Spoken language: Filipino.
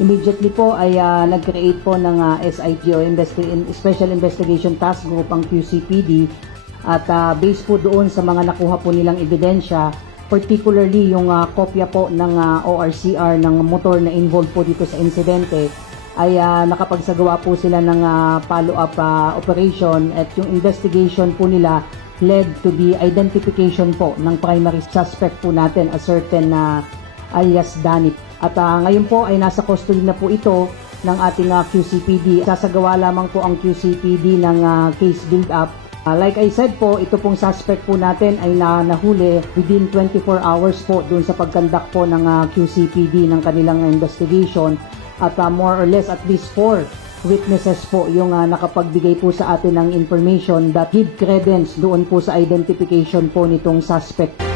Immediately po ay nag-create po ng SIGO, Special Investigation Task Group, ang QCPD, at based po doon sa mga nakuha po nilang ebidensya, particularly yung kopya po ng ORCR ng motor na involved po dito sa insidente, ay nakapagsagawa po sila ng follow-up operation, at yung investigation po nila led to the identification po ng primary suspect po natin, a certain alias Danny. At ngayon po ay nasa custody na po ito ng ating QCPD. Sasagawa lamang po ang QCPD ng case build-up. Like I said po, ito pong suspect po natin ay nahuli within 24 hours po dun sa pagkandak po ng QCPD ng kanilang investigation. At more or less at least 4 witnesses po yung nakapagbigay po sa atin ng information that give credence doon po sa identification po nitong suspect.